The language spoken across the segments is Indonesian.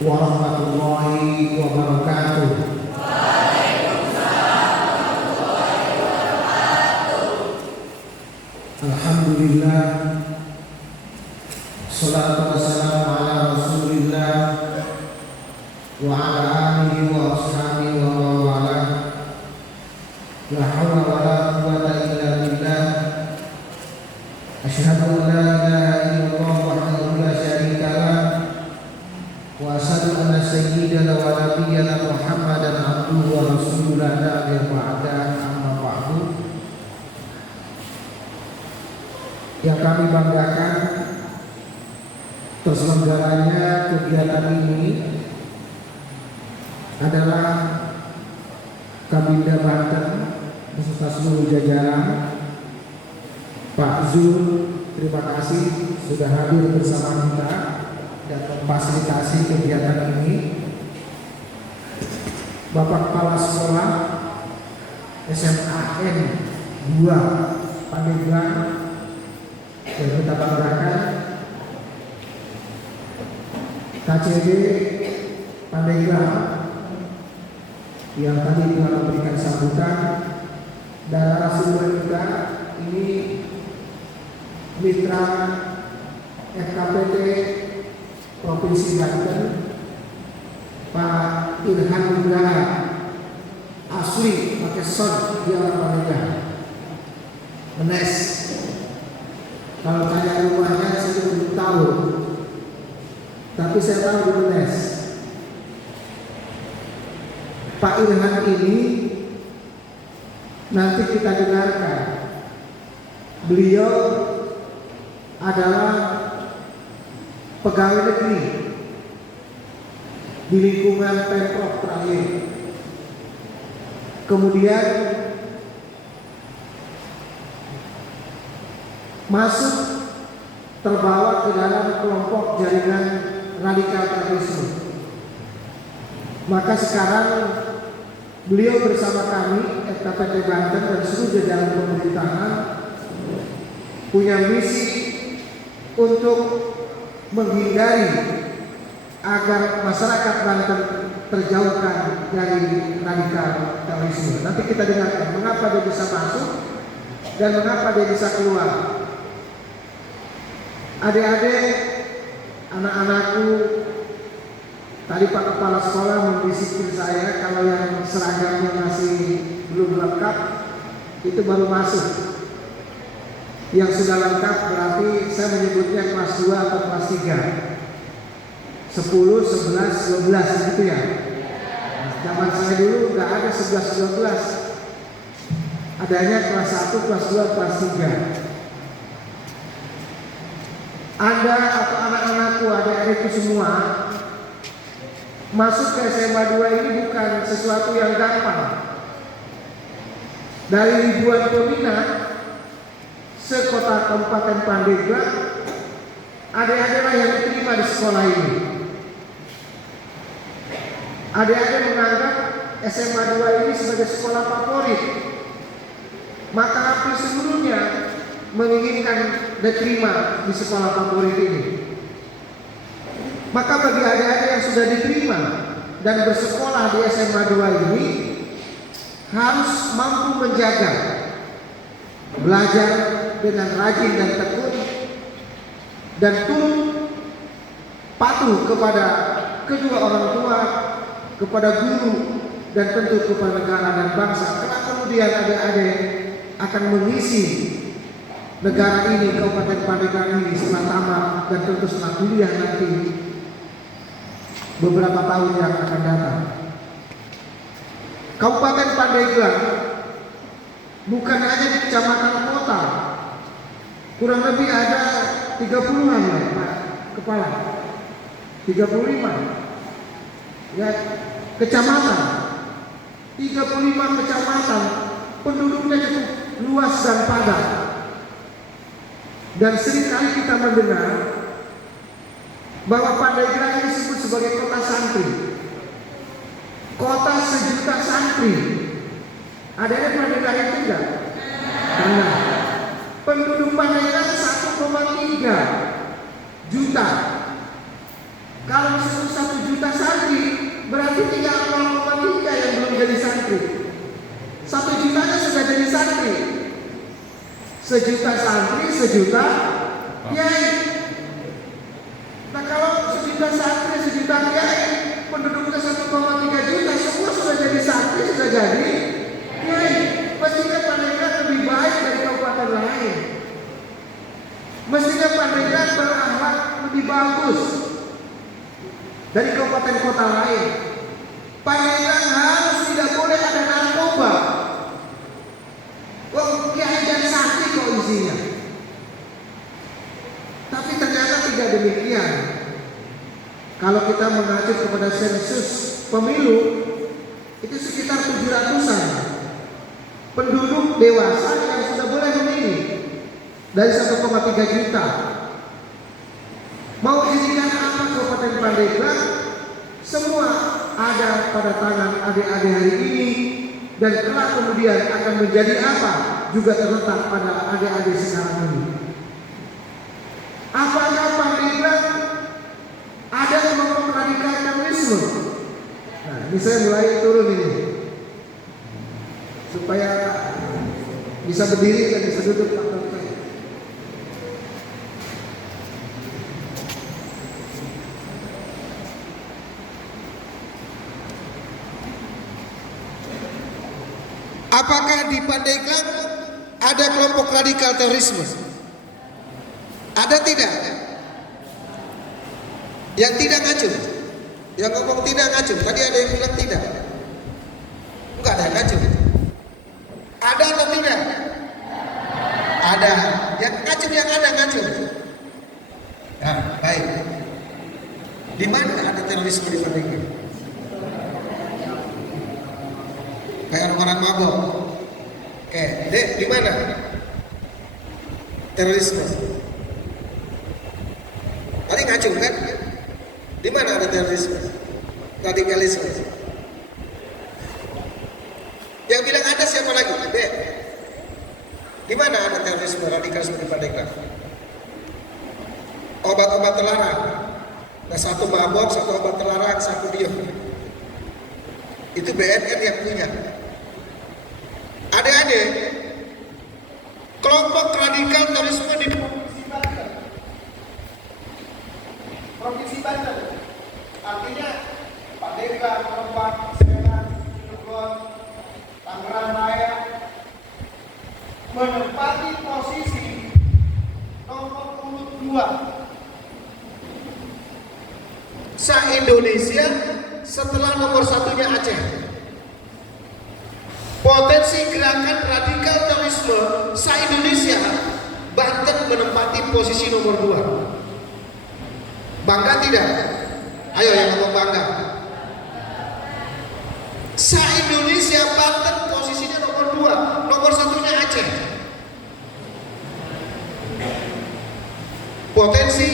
warahmatullahi wabarakatuh. Alhamdulillah, salatu wassalamu ala rasulillah wa ala alihi wa ashabihi wa mawala. La hawla wa la quwwata illa billah. Asyhadu an la ilaha illallah wahdahu la syarika lah wa asyhadu anna sayyidana wa nabiyyana Muhammadan abduhu wa rasuluhu la nabiyya ba'da, amma ba'du. Yang kami banggakan terselenggaranya kegiatan ini adalah Kabinda Banten beserta seluruh jajaran. Pak Zul, terima kasih sudah hadir bersama kita dan memfasilitasi kegiatan ini. Bapak Kepala Sekolah SMAN 2 Pandeglang yang kita banggakan, KCD Pandeglang yang tadi telah memberikan sambutan, dan narasumber kita ini mitra FKPT Provinsi Banten, Pak Ilham Nugraha, asli pakai son di alam Pandeglang, Menes. Kalau tanya rumahnya saya belum tahu, tapi saya tahu di Menes. Pak Ilham ini nanti kita dengarkan. Beliau adalah pegawai negeri di lingkungan Pemprov terakhir. Kemudian masuk terbawa ke dalam kelompok jaringan radikal terorisme. Maka sekarang beliau bersama kami FKPT Banten dan seluruh jajaran pemerintahan punya misi untuk menghindari agar masyarakat Banten terjauhkan dari radikal terorisme. Nanti kita dengarkan mengapa dia bisa masuk dan mengapa dia bisa keluar. Adik-adik, anak-anakku, tadi Pak Kepala Sekolah mendisiplin saya kalau yang seragamnya masih belum lengkap itu baru masuk. Yang sudah lengkap berarti saya menyebutnya kelas 2 atau kelas 3. 10, 11, 12 gitu ya. Zaman saya dulu nggak ada 11, 12. Adanya kelas 1, kelas 2, kelas 3. Anda atau anak-anakku, adik-adikku semua masuk ke SMA 2 ini bukan sesuatu yang gampang. Dari ribuan peminat sekota Kabupaten Pandeglang, adik-adiklah yang diterima di sekolah ini. Adik-adik menganggap SMA 2 ini sebagai sekolah favorit. Maka hampir seluruhnya menginginkan diterima di sekolah favorit ini. Maka bagi adik-adik yang sudah diterima dan bersekolah di SMA 2 ini harus mampu menjaga, belajar dengan rajin dan tekun, dan turut patuh kepada kedua orang tua, kepada guru, dan tentu kepada negara dan bangsa. Karena kemudian adik-adik akan mengisi negara ini, Kabupaten Pandeglang ini setelah tamat dan tentu setelah kuliah nanti beberapa tahun yang akan datang. Kabupaten Pandeglang bukan hanya di kecamatan kota, kurang lebih ada 30-an ya Pak Kepala, 35 ya kecamatan, 35 kecamatan, penduduknya cukup luas dan padat. Dan seringkali kita mendengar bahwa Pandeglang ini disebut sebagai kota santri, kota sejuta santri. Adanya Pandeglang itu enggak? Nah, penduduk Pandeglang 1,3 juta. Kalau disebut 1 juta santri, berarti tinggal 0,3 yang belum jadi santri. 1 jutanya sudah jadi santri. Sejuta santri, sejuta kiai. Nah kalau sejuta santri, sejuta kiai, penduduknya 1,3 juta, semua sudah jadi santri, sudah jadi kiai. Mestinya Pandeglang lebih baik dari kabupaten lain. Mestinya Pandeglang berakhlak lebih bagus dari kabupaten kota lain. Pandeglang harus tidak boleh ada narkoba. Kok kiai dan santri kok isinya? Tapi ternyata tidak demikian. Kalau kita mengacu kepada sensus pemilu, itu sekitar 700-an penduduk dewasa yang sudah boleh memilih dari 1,3 juta. Mau jadikan apa Kabupaten Pandeglang? Semua ada pada tangan adik-adik hari ini, dan kelak kemudian akan menjadi apa juga terletak pada adik-adik sekarang ini. Apakah Pandeglang ada kelompok radikal terorisme? Nah, ini saya mulai turun ini supaya bisa berdiri dan bisa duduk Pak Dokter. Apakah di Pandeglang ada kelompok radikal terorisme? Ada tidak? Yang tidak ngacung, yang ngomong tidak ngacung. Tadi ada yang bilang tidak. Enggak ada ngacung. Ada atau tidak? Ada. Yang ngacung, yang ada ngacung. Nah, baik. Di mana ada terorisme di Pandeglang? Kayak orang-orang mabok. Oke, Dek, di mana terorisme? Paling ngacung kan? Di mana ada terorisme? Radikalisme. Yang bilang ada siapa lagi? Dek, di mana ada terorisme, radikalisme di Pandeglang? Obat-obat terlarang. Nah, satu mabok, satu obat terlarang, satu diem. Itu BNN yang punya. Adik-adik, kelompok radikal terorisme di Provinsi Banten. Artinya Pandeglang, Rembang, Serang, Cilegon, Tangerang Raya menempati posisi nomor urut 2 se-Indonesia setelah nomor 1-nya Aceh. Potensi gerakan radikal terorisme se-Indonesia, Banten menempati posisi nomor 2. Bangga tidak? Ayo yang ngomong bangga. Se-Indonesia Banten posisinya nomor 2, nomor 1-nya Aceh. Potensi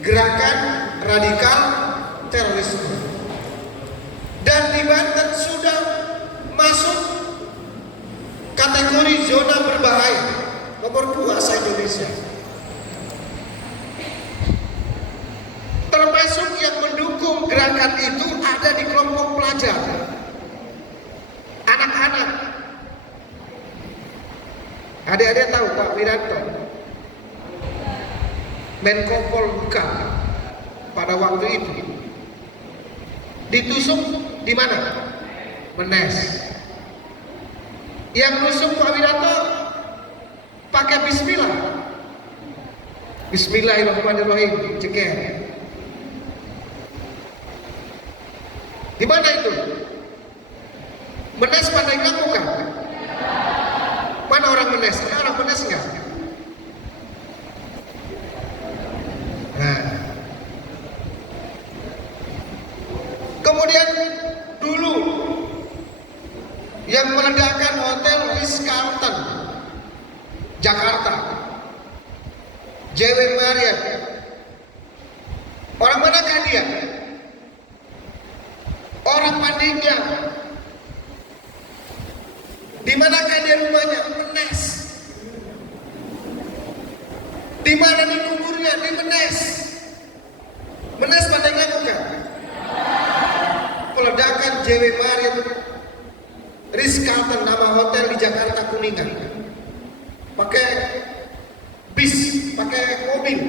gerakan radikal terorisme. Dan di Banten sudah masuk kategori zona berbahaya nomor 2 se-Indonesia. Termasuk yang mendukung gerakan itu ada di kelompok pelajar, anak-anak. Adik-adik tahu Pak Wiranto, Menko Polhukam pada waktu itu ditusuk di mana? Menes. Yang nusuk Pak Wiranto pakai bismillah. Bismillahirrahmanirrahim, ceker. Di mana itu? Menes Pandeglang bukan? Mana orang Menes? Ada orang Menes enggak? Nah. Kemudian dulu yang meledakkan hotel Ritz-Carlton Jakarta, JW Marriott. Orang manakah dia? Orang Pandeglang. Di manakah dia rumahnya? Menes. Di mana dikuburnya? Di Menes. Menes Pandeglang bukan? Peledakan JW Marriott Ritz-Carlton, nama hotel di Jakarta Kuningan. Pakai bis, pakai mobil,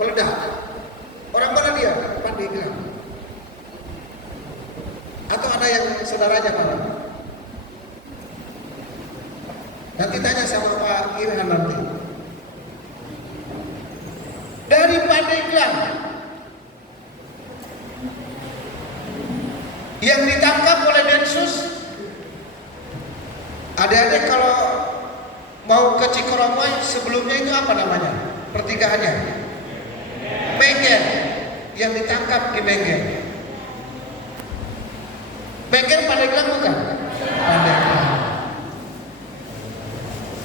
meledak. Orang mana dia? Pandeglang. Atau ada yang saudaranya Pak? Nanti tanya sama Pak Irhan nanti. Dari Pandeglang yang ditangkap oleh Densus. Adik-adik kalau mau ke Cikoromoy sebelumnya itu apa namanya? Pertigaannya Menggen. Yang ditangkap di Menggen. Menggen Pandeglang bukan? Pandeglang.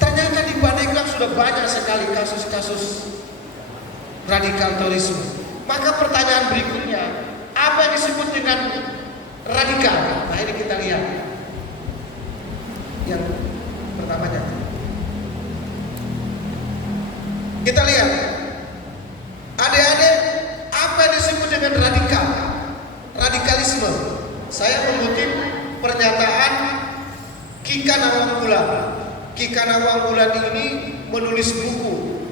Ternyata di Pandeglang sudah banyak sekali kasus-kasus radikal terorisme. Maka pertanyaan berikutnya, apa yang disebut dengan radikal? Nah ini kita lihat. Yang pertamanya kita lihat, adik-adik, apa yang disebut dengan radikal? Radikalisme. Saya mengutip pernyataan Kika Nawangbulan. Kika Nawangbulan ini menulis buku,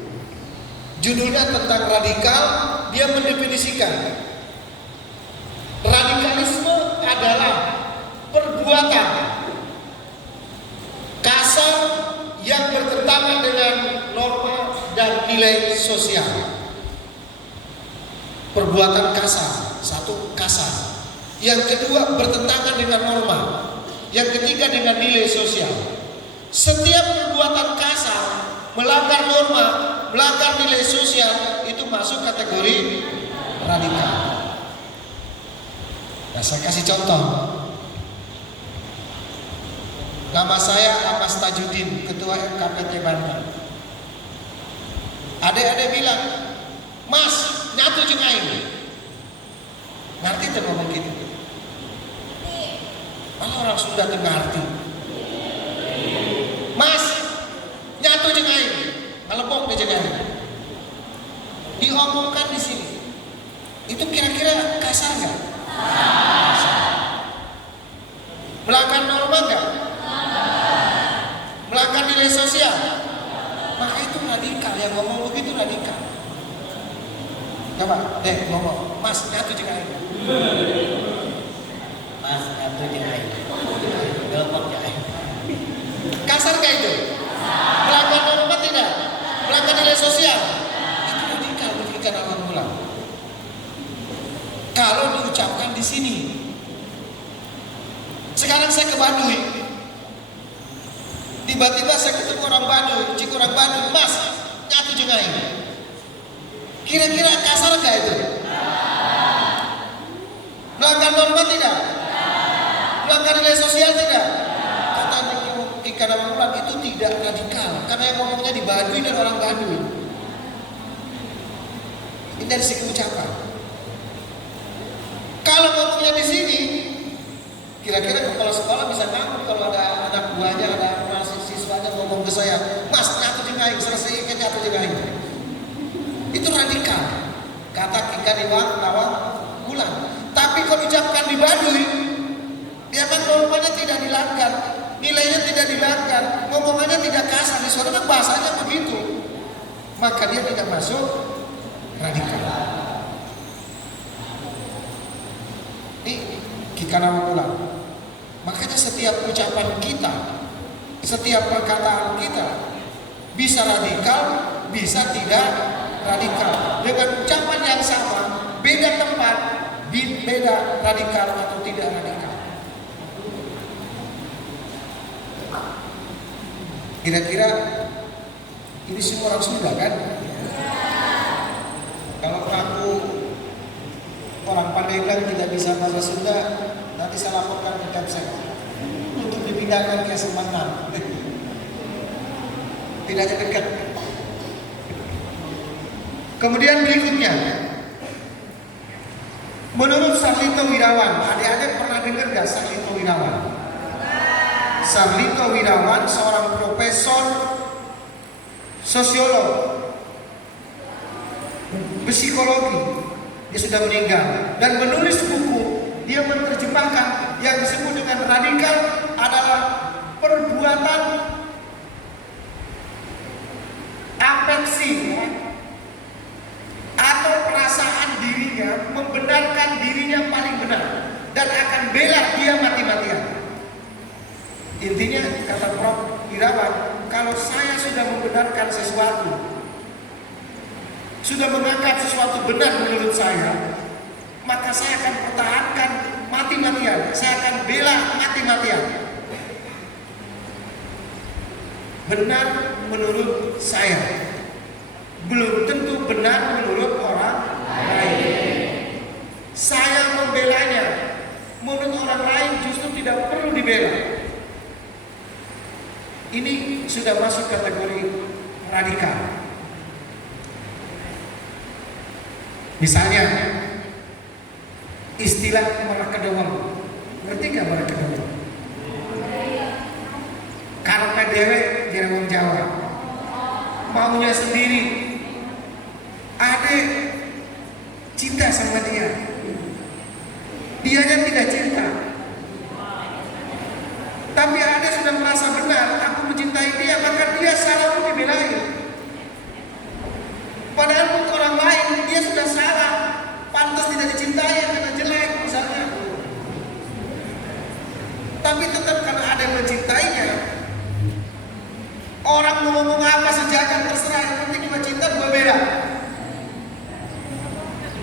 judulnya tentang radikal. Dia mendefinisikan radikalisme adalah perbuatan kasar yang bertentangan dengan norma dan nilai sosial. Perbuatan kasar, satu kasar. Yang kedua bertentangan dengan norma. Yang ketiga dengan nilai sosial. Setiap perbuatan kasar, melanggar norma, melanggar nilai sosial, itu masuk kategori radikal. Nah, saya kasih contoh. Nama saya Amas Tajuddin, Ketua MKPT Banten. Adik-adik bilang, "Mas, nyatu jeung aing." Ngerti tuh ngomong gitu? Orang Sunda tuh ngerti. "Mas, nyatu jeung aing." Ngelebok di jeung aing. Diomongkan di sini. Itu kira-kira kasar nggak? Melanggar norma nggak? Melanggar nilai sosial? Maka itu radikal. Yang ngomong begitu radikal. Coba, ngomong, "Mas, nyatu jeung aing." Mas, nyatu jeung aing. Ngelebok jeung aing. Kasar nggak itu? Melanggar norma tidak? Melanggar nilai sosial? Itu radikal ketika awal mula. Kalau diucapkan di sini. Sekarang saya ke Baduy. Tiba-tiba saya ketemu orang Baduy, cik orang Baduy, "Mas, nyatu jeung aing." Kira-kira kasar nggak itu? Melanggar norma tidak? Melanggar nilai sosial tidak? Kata Ikan Amangulan itu tidak radikal, karena yang ngomongnya di Baduy dan orang Baduy. Ini dari segi ucapan. Kalau ngomongnya di sini, kira-kira kepala sekolah bisa nganggur kalau ada anak buahnya, ada mahasiswanya ngomong ke saya, "Mas, nyatu jeung aing, selesaikan nyatu jeung aing." Itu radikal, kata Ikan Amangulan. Tapi kalau ucapkan di Baduy, dia memang normanya tidak dilanggar, nilainya tidak dilanggar, ngomongannya tidak kasar, di suara kan bahasanya begitu, maka dia tidak masuk radikal. Ini Ikan Amangulan. Makanya setiap ucapan kita, setiap perkataan kita bisa radikal, bisa tidak radikal. Dengan ucapan yang sama, beda tempat, beda radikal atau tidak radikal. Kira-kira ini semua orang Sunda kan? Kalau aku orang Pandeglang tidak bisa bahasa Sunda, nanti saya laporkan ke Kapsek untuk dipindahkan ke Semarang. Tidak dekat. Kemudian berikutnya, menurut Sarlito Wirawan, adik-adik pernah dengar gak Sarlito Wirawan? Sarlito Wirawan seorang profesor sosiolog, psikologi. Dia sudah meninggal dan menulis buku. Dia menerjemahkan yang disebut dengan radikal adalah perbuatan afeksi atau perasaan dirinya membenarkan dirinya paling benar dan akan bela dia mati-matian. Intinya kata Prof. Wirawan, kalau saya sudah membenarkan sesuatu, sudah mengangkat sesuatu benar menurut saya, maka saya akan pertahankan mati-matian, saya akan bela mati-matian. Benar menurut saya, belum tentu benar menurut orang lain. Saya membelanya, menurut orang lain justru tidak perlu dibela. Ini sudah masuk kategori radikal. Misalnya istilah marakedawang, ngerti nggak marakedawang? Karena dewe di orang Jawa, maunya sendiri. Adek cinta sama dia, dianya tidak cinta. Tapi adek sudah merasa benar, aku mencintai dia, maka dia selalu dibelain. Padahal untuk orang lain dia sudah salah, pantas tidak dicintai karena jelek misalnya. Tapi tetap karena ada yang mencintainya, orang mau ngomong apa sejajar terserah, yang penting gue cinta gue beda.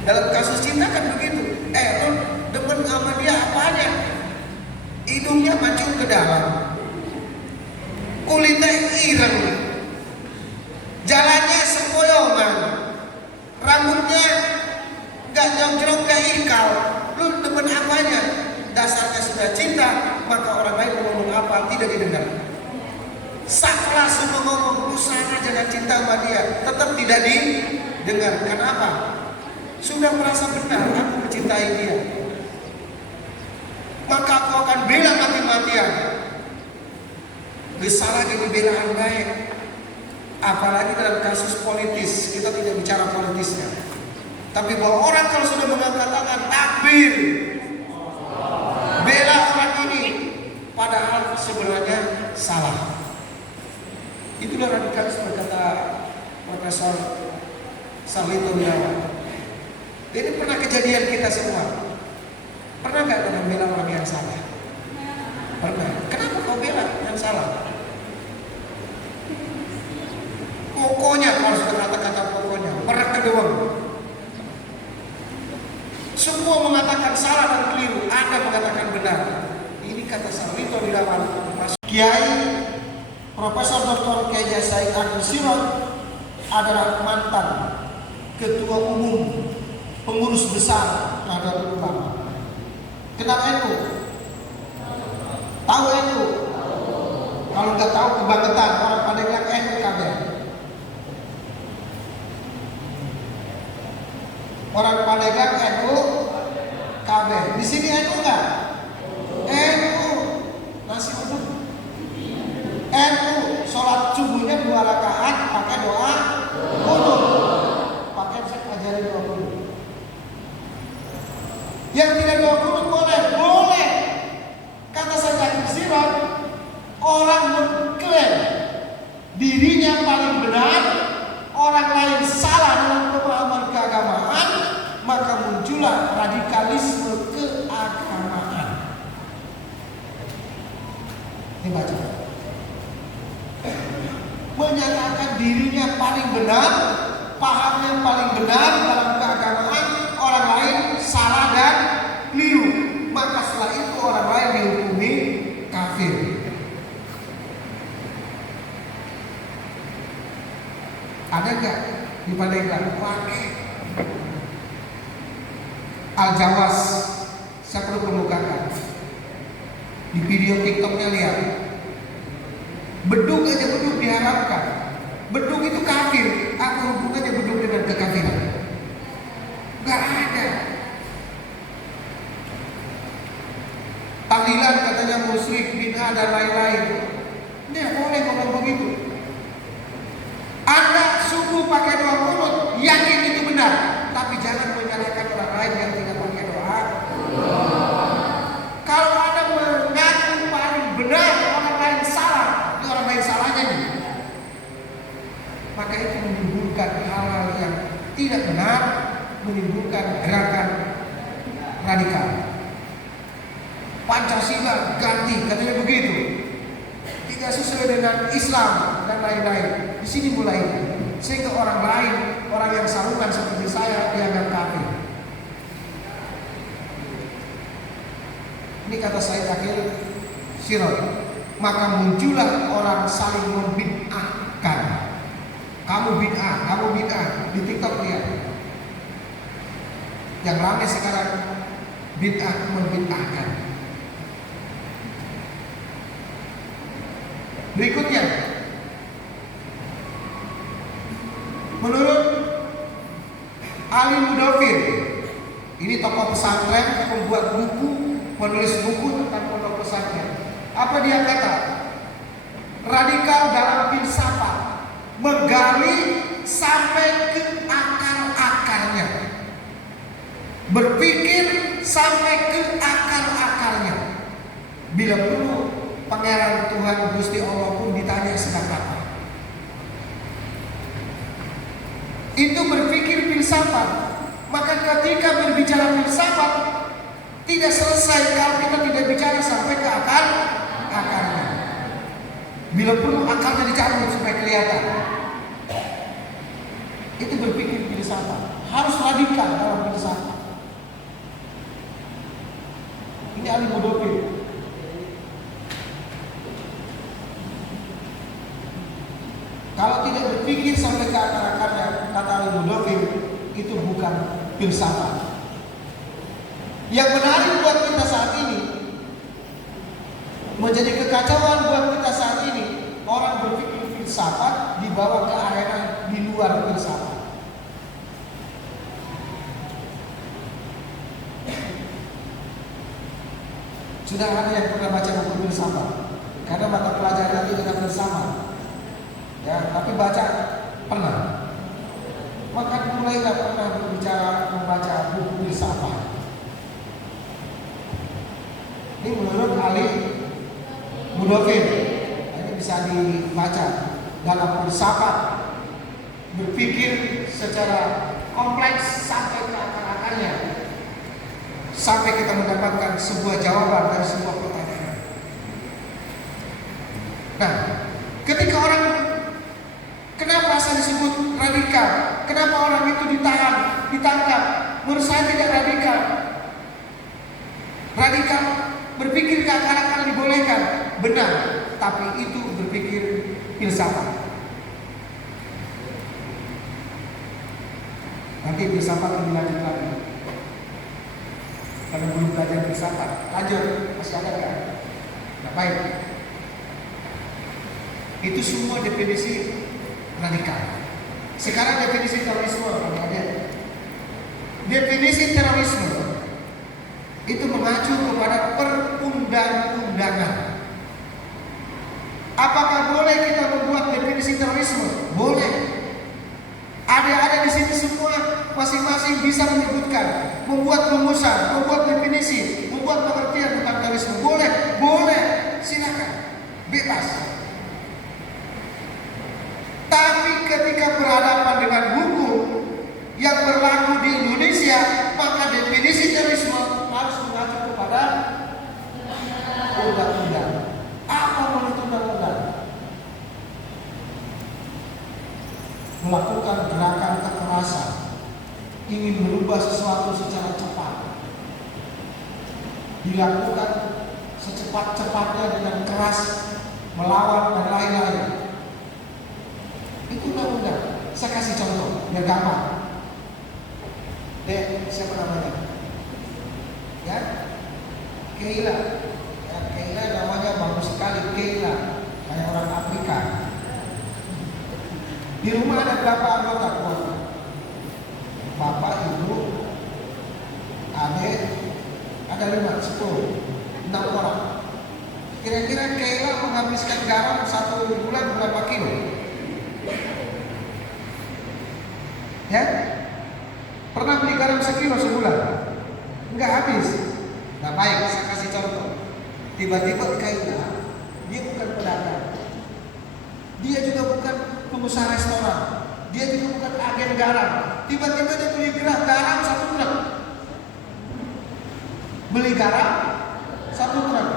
Dalam kasus cinta kan begitu. Lu demen sama dia apanya? Hidungnya mancung ke dalam, kulitnya ireng, jalannya sempoyongan, rambutnya gak maka orang lain ngomong apa tidak didengar. Saklah semua ngomong, usaha jangan cinta sama dia, tetap tidak didengar. Kenapa? Sudah merasa benar aku mencintai dia, maka aku akan bela mati-matian. Bisa lagi pembelaan baik. Apalagi dalam kasus politis, kita tidak bicara politisnya. Tapi bahwa orang kalau sudah mengangkat tangan takbir, bela orang ini, padahal sebenarnya salah. Itulah radikalisme kata Profesor Sarlito Wirawan. Ini pernah kejadian kita semua. Pernah nggak pernah bela orang yang salah? Pernah. Kenapa kau bela yang salah? Pokoknya kalau sudah kata-kata pokoknya, perkedoang. Semua mengatakan salah dan keliru, Anda mengatakan benar. Ini kata Sarlito Wirawan. Kiai Profesor Dr. Kiai Said Agil Sirot adalah mantan Ketua Umum Pengurus Besar Nahdlatul Ulama. Kenal NU? Tahu NU? Kalau nggak tahu kebangetan, orang pada yang NU kabeh. Orang Pandeglang NU kabeh. Di sini NU nggak? NU nasi uduk. NU sholat subuhnya 2 rakaat pakai doa qunut. Pakai saya ajarin doa qunut. Yang tidak doa qunut boleh. Kata saya Sirot, orang mengklaim dirinya paling benar, orang lain salah dalam pemahaman keagamaan, maka muncullah radikalisme keagamaan. Ini baca. Menyatakan dirinya paling benar, pahamnya paling benar dalam keagamaan, orang lain salah dan keliru. Maka setelah itu orang lain dihukumi kafir. Ada nggak di Pandeglang? Pakai Al-Jawas, saya perlu kemukakan. Di video TikToknya lihat. Beduk aja beduk diharapkan. Beduk itu kafir. Apa hubungannya beduk dengan kekafiran? Gak ada. Tahlilan katanya musyrik, bid'ah dan lain-lain. Dia boleh ngomong begitu. Anda subuh pakai doa qunut, yakin itu benar, tapi jangan menyalahkan orang lain yang tidak pakai doa. Kalau Anda mengaku paling benar, orang lain salah, ini orang lain salahnya nih. Maka itu menimbulkan hal-hal yang tidak benar, menimbulkan gerakan radikal. Pancasila ganti, katanya begitu. Tidak sesuai dengan Islam dan lain-lain. Di sini mulai, sehingga orang lain, orang yang sarungan seperti saya dianggap kafir. Ini kata Said Agil Sirot. Maka muncullah orang saling membid'ahkan. Kamu bid'ah di TikTok lihat. Yang ramai sekarang bid'ah membid'ahkan. Berikutnya, menurut Ali Mudofir, ini tokoh pesantren, pembuat buku, penulis buku tentang pondok pesantren. Apa dia kata? Radikal dalam filsafat, menggali sampai ke akar-akarnya, berpikir sampai ke akar-akarnya. Bila perlu, Pangeran Tuhan Gusti Allah pun ditanya sedang apa. Itu berpikir filsafat. Maka ketika berbicara filsafat, tidak selesai kalau kita tidak bicara sampai ke akarnya. Bila perlu akarnya dicabut supaya kelihatan. Itu berpikir filsafat. Harus radikal dalam filsafat. Ini Ali Mudofir. Kalau tidak berpikir sampai ke akar-akarnya, kata Ali Mudofir, itu bukan filsafat. Yang menarik buat kita saat ini, Menjadi kekacauan buat kita saat ini, orang berpikir filsafat dibawa ke arena di luar filsafat. Sudah ada yang pernah baca buku filsafat? Karena mata pelajaran itu dengan filsafat. Ya, tapi baca pernah. Maka mulailah pernah berbicara membaca buku filsafat. Ini menurut Ali Mudofir, ini bisa dibaca dalam filsafat, berpikir secara kompleks sampai ke akar-akarnya, sampai kita mendapatkan sebuah jawaban dari sebuah pertanyaan. Nah, ketika orang, kenapa saya disebut radikal? Kenapa orang itu ditahan, ditangkap? Menurut saya tidak radikal. Radikal berpikir ke akar-akar dibolehkan, benar, tapi itu berpikir filsafat. Nanti filsafat lebih lanjut lagi. Kalau belum belajar filsafat, lanjut, masih ada nggak? Nggak baik. Itu semua definisi radikal. Sekarang definisi terorisme, ada. Definisi terorisme itu mengacu kepada perundang-undangan. Apakah boleh kita membuat definisi terorisme? Boleh. Ada di sini semua masing-masing bisa menyebutkan, membuat rumusan, membuat definisi, membuat pengertian tentang terorisme. Boleh, silakan, bebas. Tapi ketika berhadapan dengan hukum yang berlaku di Indonesia, maka definisi terorisme harus mengacu kepada undang-undang. Apa menurut undang-undang? Melakukan gerakan kekerasan, ingin merubah sesuatu secara cepat, dilakukan secepat-cepatnya dengan keras, melawan dan lain-lain. Itu undang-undang. Saya kasih contoh biar gampang. Siapa namanya? Ya, Keila. Ya, Keila namanya bagus sekali, Keila, kayak orang Afrika. Di rumah ada berapa anggota keluarga? Bapak, ibu, adik, ada 5, 10, 6 orang. Kira-kira Keila menghabiskan garam 1 bulan berapa kilo? Ya? Pernah beli garam sekilo sebulan? Enggak habis. Nah baik, saya kasih contoh. Tiba-tiba Keila, dia bukan pedagang, dia juga bukan pengusaha restoran, dia juga bukan agen garam. Tiba-tiba dia beli garam 1 truk. Beli garam 1 truk.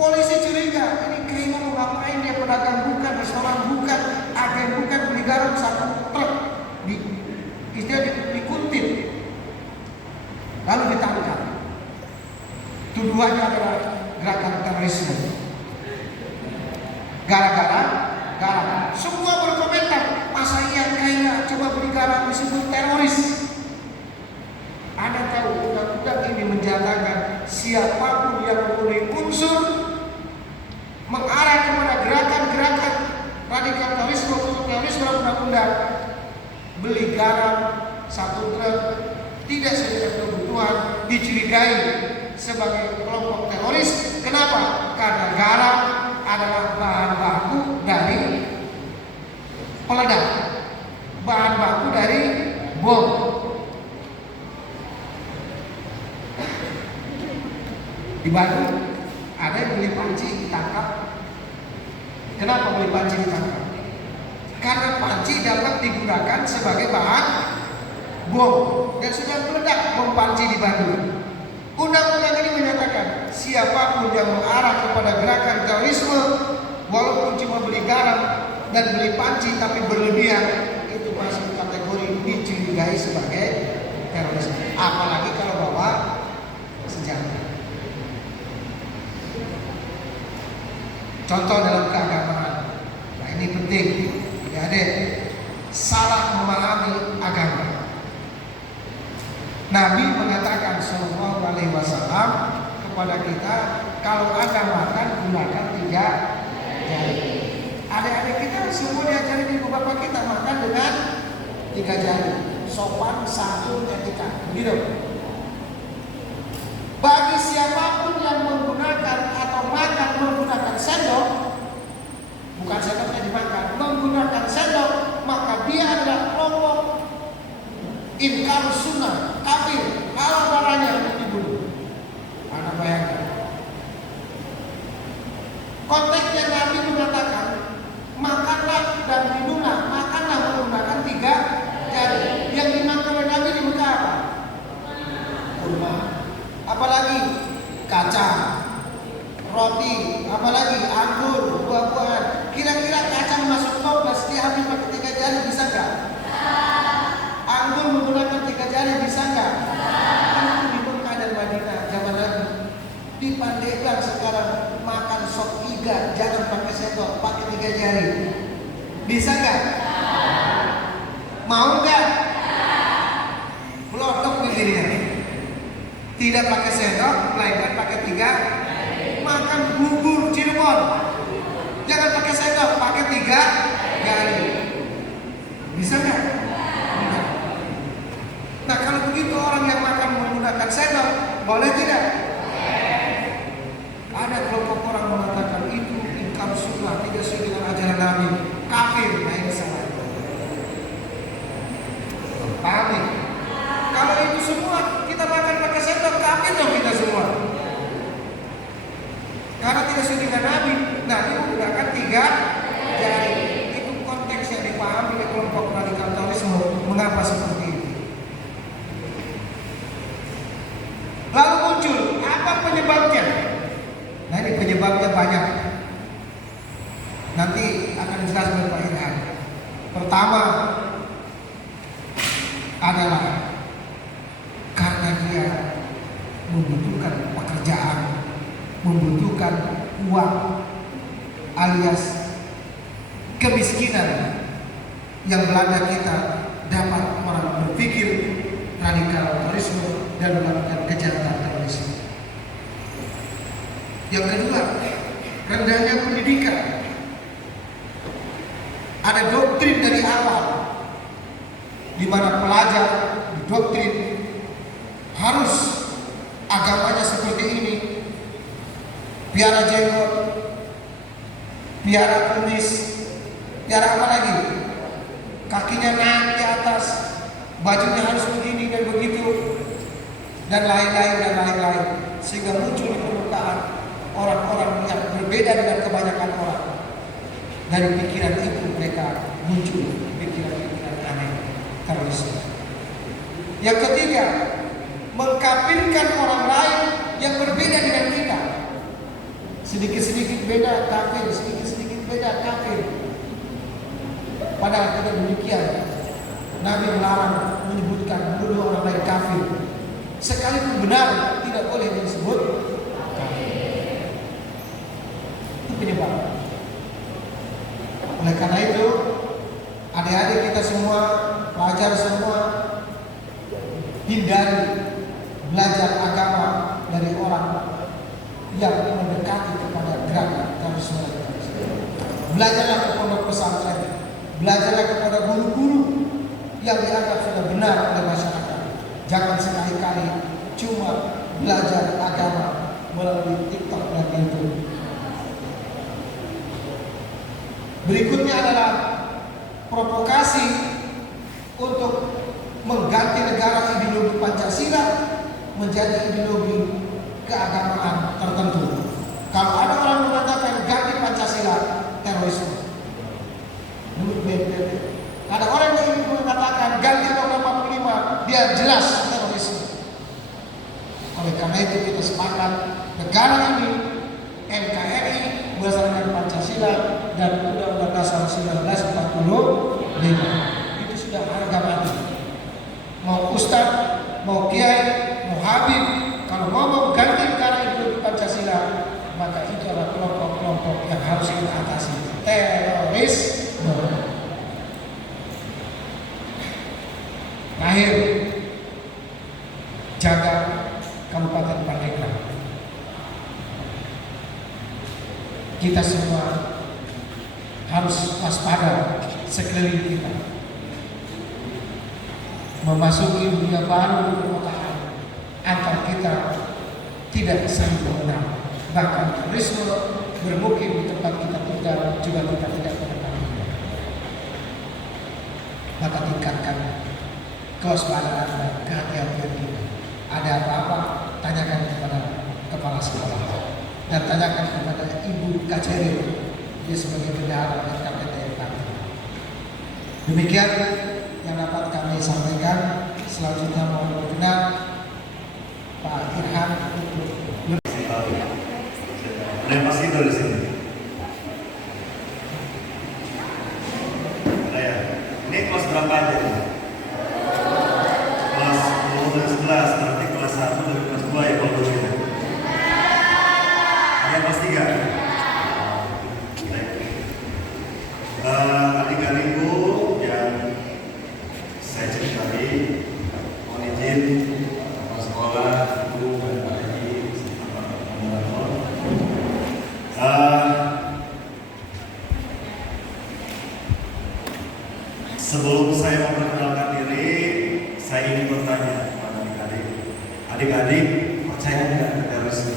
Polisi curiga, ini Keila mau ngapain? Dia pedagang bukan, restoran bukan, agen bukan, beli garam 1 truk. Dia dikuntit, lalu ditangkap. Tuduhannya adalah gerakan terorisme. Gara-gara garam. Semua berkomentar, masa iya Keila coba beli garam disebut teroris? Anda tahu undang-undang ini menjatakan siapapun yang mempunyai unsur mengarah kepada gerakan-gerakan radikal terorisme atau terorisme dalam undang-undang, beli garam 1 truk tidak sesuai kebutuhan, dicurigai sebagai kelompok teroris. Kenapa? Karena garam adalah bahan baku dari peledak, bahan baku dari bom. Di Bandung ada yang beli panci ditangkap. Kenapa beli panci ditangkap? Karena panci dapat digunakan sebagai bahan bom dan sudah meledak bom panci di Bandung. Undang-undang ini menyatakan siapapun yang mengarah kepada gerakan terorisme, walaupun cuma beli garam dan beli panci tapi berlebihan, itu masuk kategori dicurigai sebagai terorisme. Apalagi kalau bawa senjata. Contoh dalam keagamaan. Nah ini penting. Ya deh, salah memahami agama. Nabi mengatakan Sallallahu Alaihi Wasallam kepada kita, kalau Anda makan gunakan 3 jari. Adik-adik kita semua diajari ibu bapak kita makan dengan 3 jari. Sopan, santun, etika. Begitu. Bagi siapapun yang menggunakan atau makan menggunakan sendok, bukan sendoknya dimakan, menggunakan sendok, maka dia adalah kelompok inkar sunnah, kafir, halal darahnya dibunuh. Anda bayangkan. Konteksnya Nabi mengatakan, makanlah dan minumlah, makanlah menggunakan 3 jari. Yang dimakan oleh Nabi di Mekah apa? Kurma. Apalagi kacang, roti, apalagi anggur, buah-buahan. Kira-kira kacang masuk toples diambil pakai 3 jari bisa nggak? Anggur menggunakan 3 jari bisa nggak? Kan di Mekah dan Madinah zaman Nabi. Di Pandeglang sekarang makan sop iga jangan pakai sendok, pakai 3 jari. Bisa nggak? Mau nggak? Melodok bibirnya. Tidak pakai sendok, melainkan pakai 3. Makan bubur Cirebon, jangan pakai sendok, pakai 3 jari. Bisa nggak? Nah kalau begitu orang yang makan menggunakan sendok boleh tidak? Ada kelompok orang mengatakan itu ingkar sunnah, tidak sesuai dengan ajaran Nabi, kafir. Nah ini salah. Paham nih? Kalau itu semua kita makan pakai sendok, kafir dong kita semua. Karena tidak sesuai dengan Nabi. Nabi menggunakan 3 jari. Itu konteks yang dipahami oleh kelompok radikal Taoisme. Mengapa seperti itu? Lalu muncul apa penyebabnya? Nah ini penyebabnya banyak. Nanti akan dijelaskan oleh Pak Irhan. Pertama adalah karena dia membutuhkan pekerjaan, membutuhkan uang, alias kemiskinan yang melanda kita dapat orang berpikir radikal terorisme dan melakukan kejahatan terorisme. Yang kedua, rendahnya pendidikan. Ada doktrin dari awal di mana pelajar didoktrin harus agamanya seperti ini, piara jenggot, piara kumis, piara apa lagi, kakinya naik di atas, bajunya harus begini dan begitu, dan lain-lain, sehingga muncul di permukaan orang-orang yang berbeda dengan kebanyakan orang. Dari pikiran itu mereka muncul pikiran-pikiran aneh, terorisme. Yang ketiga, mengkafirkan orang lain yang berbeda dengan kita. Sedikit-sedikit beda kafir, sedikit-sedikit beda kafir. Padahal tidak demikian. Nabi melarang menyebutkan menuduh orang lain kafir. Sekalipun benar tidak boleh disebut kafir. Itu penyebab. Oleh karena itu, adik-adik kita semua, pelajar semua, hindari belajar agama dari orang yang mendekati kepada gerakan terorisme. Belajarlah ke pondok pesantren, belajarlah kepada guru-guru yang dianggap sudah benar oleh masyarakat. Jangan sekali-kali cuma belajar agama melalui TikTok dan YouTube. Berikutnya adalah provokasi untuk mengganti negara ideologi Pancasila menjadi ideologi keagamaan tertentu. Kalau ada orang mengatakan ganti Pancasila, terorisme. Menurut BNPB. Ada orang yang ingin mengatakan ganti Undang-Undang 45, dia jelas terorisme. Oleh karena itu kita sepakat negara ini NKRI berdasarkan Pancasila dan Undang-Undang Dasar 1945 itu sudah harga mati. Mau ustadz, mau kiai, mau habib, kalau ngomong ganti negara ideologi Pancasila, maka itu adalah kelompok-kelompok yang harus kita atasi. Terorisme. Terakhir, jaga Kabupaten Pandeglang. kita semua harus waspada sekeliling kita. Memasuki dunia baru perkotaan antar kita tidak saling mengenal. Bahkan terorisme bermukim di tempat kita tinggal juga kita tidak mengetahui. Maka tingkatkan kewaspadaan dan kehati-hatian kita. Ada apa-apa, tanyakan kepada kepala sekolah dan tanyakan kepada ibu kaceri, dia sebagai bendahara dan KPT Pati. Demikian yang dapat kami sampaikan. Selanjutnya mohon berkenan Pak Irham untuk ada yang pasti dari sini. Ada ya? Ini kelas berapa aja nih? Kelas 10 dan 11, berarti kelas 1 dan kelas 2 ya kalau dulu ya? Ada yang kelas 3? Adik-adikku yang saya cek tadi, mohon izin kepala sekolah, guru, dan adik sebelum saya memperkenalkan diri, saya ingin bertanya kepada adik-adik. Adik-adik, percaya nggak terorisme?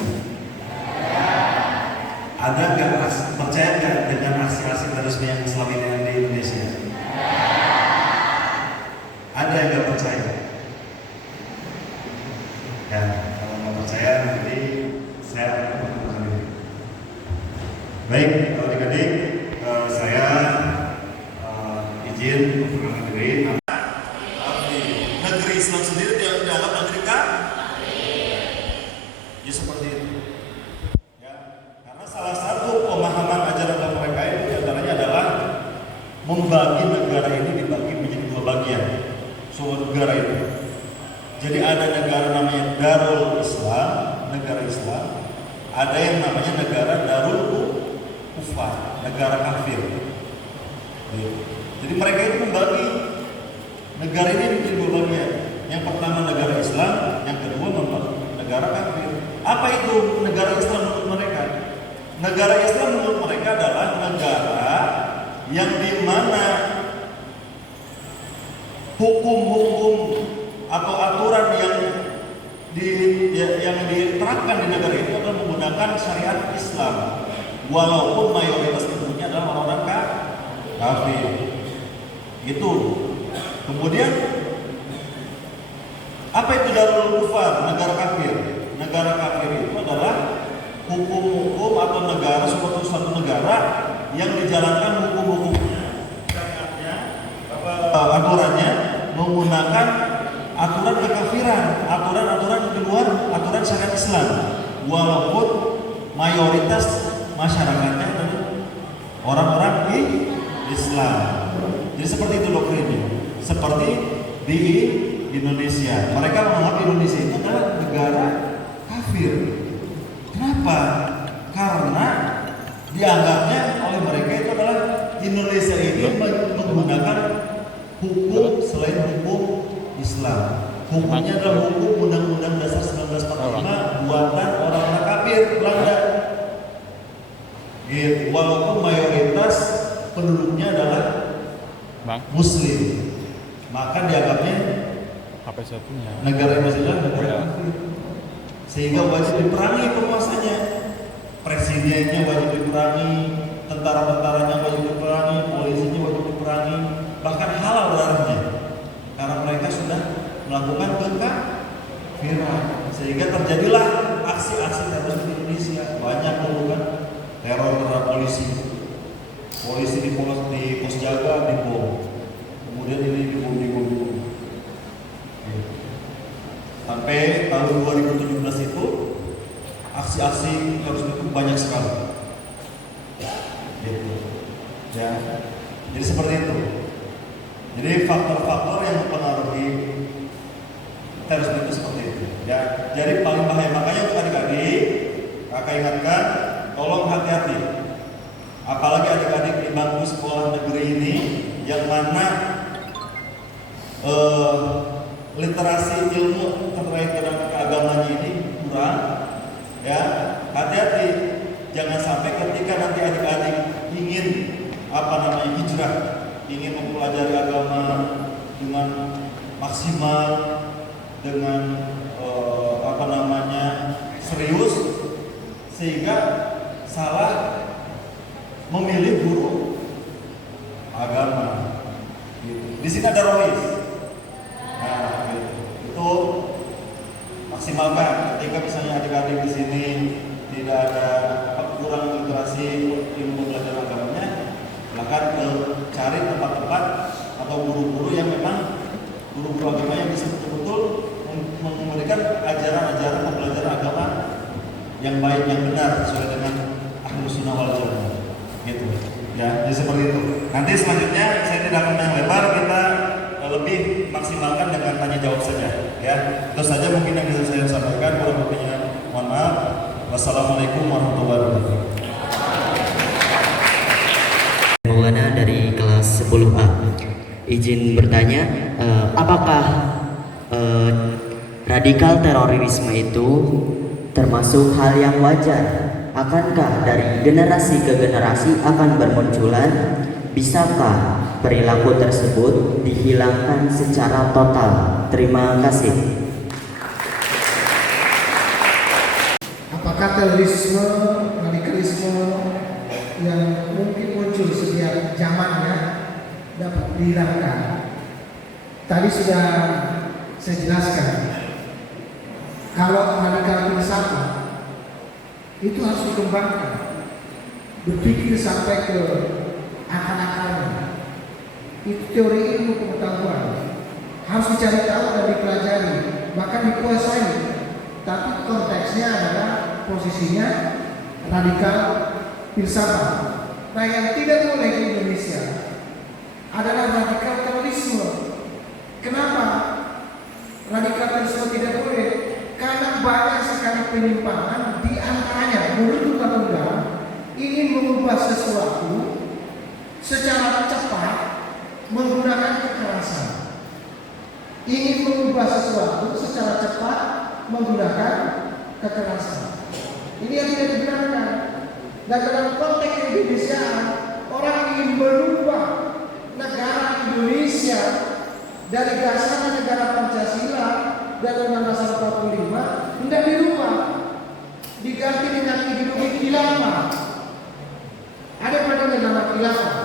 Ada nggak percaya nggak dengan aksi-aksi terorisme yang selama ini ada di Indonesia? Ada yang nggak percaya? Ya, kalau nggak percaya nanti saya akan memperkenalkan diri. Baik, kalau adik-adik, saya izin memperkenalkan diri. Negeri Islam sendiri dianggap negeri kafir. Ya seperti itu. Ya, karena salah satu pemahaman ajaran mereka itu diantaranya adalah membagi negara ini dibagi menjadi dua bagian. Suatu negara itu. Jadi ada negara namanya Darul Islam, negara Islam. Ada yang namanya negara Darul Kufar, negara kafir. Jadi mereka itu membagi negara ini menjadi dua bagian. Yang pertama negara Islam, yang kedua negara kafir. Apa itu negara Islam menurut mereka? Negara Islam menurut mereka adalah negara yang dimana hukum-hukum atau aturan yang diterapkan di negara itu adalah menggunakan syariat Islam, walaupun mayoritas penduduknya adalah orang-orang kafir. Itu. Kemudian apa itu Darul Kufar, negara kafir? Negara kafir itu adalah hukum-hukum atau negara suatu negara yang dijalankan hukum-hukumnya, aturannya menggunakan aturan kekafiran, aturan-aturan di luar aturan syariat Islam, walaupun mayoritas masyarakatnya adalah orang-orang di Islam. Jadi seperti itu doktrinnya. Seperti di Indonesia, mereka menganggap Indonesia itu adalah negara kafir. Kenapa? Karena dianggapnya oleh mereka itu adalah Indonesia ini menggunakan hukum selain hukum Islam. Hukumnya adalah hukum Undang-Undang Dasar 1945 buatan orang-orang kafir Belanda. Gitu. Walaupun mayoritas penduduknya adalah Muslim, maka dianggapnya negara Islam negara kafir. Sehingga wajib diperangi penguasanya, presidennya wajib diperangi, tentara-tentaranya wajib diperangi, polisinya wajib diperangi, bahkan halal darahnya, karena mereka sudah melakukan kekafiran. Sehingga terjadilah aksi-aksi teroris di Indonesia. Banyak kan teror terhadap polisi di pos jaga dibom, kemudian ini dibom. Sampai tahun 2017 itu aksi-aksi teroris itu banyak sekali. Gitu. Ya. Jadi seperti itu. Jadi faktor-faktor yang mempengaruhi terorisme itu seperti itu. Ya. Jadi paling bahaya, makanya untuk adik-adik, kakak ingatkan, tolong hati-hati. Apalagi adik-adik di bangku sekolah negeri ini yang mana literasi ilmu terkait dengan keagamaan ini kurang, ya hati-hati. jangan sampai ketika nanti adik-adik ingin hijrah, ingin mempelajari agama dengan maksimal, dengan serius, sehingga salah memilih guru agama. Di sini ada rois. Nah, itu maksimalkan. Ketika misalnya adik-adik di sini tidak ada kurang literasi ilmu pelajaran agamanya, silakan cari tempat-tempat atau guru-guru yang memang guru-guru agama yang bisa betul-betul memberikan ajaran-ajaran pembelajaran agama yang baik, yang benar sesuai dengan Ahlus Sunnah wal Jamaah. Gitu. Ya, jadi seperti itu. Nanti selanjutnya saya tidak akan yang lebar, kita lebih maksimalkan dengan tanya jawab saja. Ya, itu saja mungkin yang bisa saya sampaikan. Kurang lebihnya mohon maaf. Wassalamualaikum warahmatullahi wabarakatuh. Maulana dari kelas 10A. Izin bertanya, apakah radikal terorisme itu termasuk hal yang wajar? Akankah dari generasi ke generasi akan bermunculan? Bisakah perilaku tersebut dihilangkan secara total? Terima kasih. Apakah terorisme, radikalisme yang mungkin muncul setiap zamannya dapat dihilangkan? Tadi sudah saya jelaskan, kalau radikal filsafat itu harus dikembangkan, berpikir sampai ke akar-akarnya. Itu teori ilmu pengetahuan, harus dicari tahu dan dipelajari, bahkan dikuasai. Tapi konteksnya adalah posisinya radikal filsafat. Nah, yang tidak boleh di Indonesia adalah radikal terorisme. Kenapa radikal terorisme tidak boleh? Karena banyak sekali penyimpangan, di antaranya menurut undang-undang ingin mengubah sesuatu secara cepat menggunakan kekerasan. Ingin mengubah sesuatu secara cepat menggunakan kekerasan. Ini yang tidak dibenarkan. Dan dalam konteks Indonesia, orang ingin merubah negara Indonesia dari dasar negara Pancasila dan Undang-Undang Dasar 45 hendak dirubah, diganti dengan ideologi khilafah. Ada pada nama khilafah.